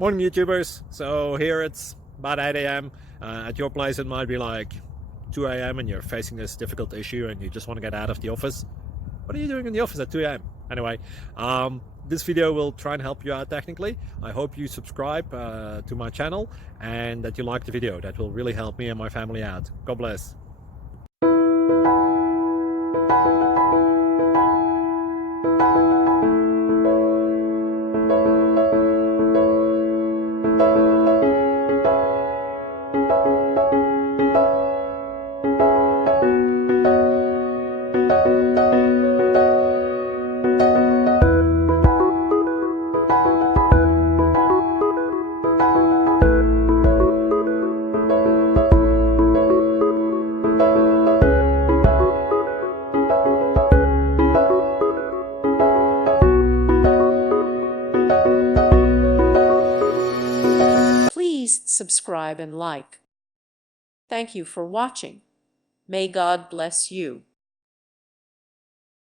Morning YouTubers. So here it's about 8 a.m. At your place it might be like 2 a.m. and you're facing this difficult issue and you just want to get out of the office. What are you doing in the office at 2 a.m.? Anyway, this video will try and help you out technically. I hope you subscribe to my channel and that you like the video. That will really help me and my family out. God bless. Please subscribe and like. Thank you for watching. May God bless you.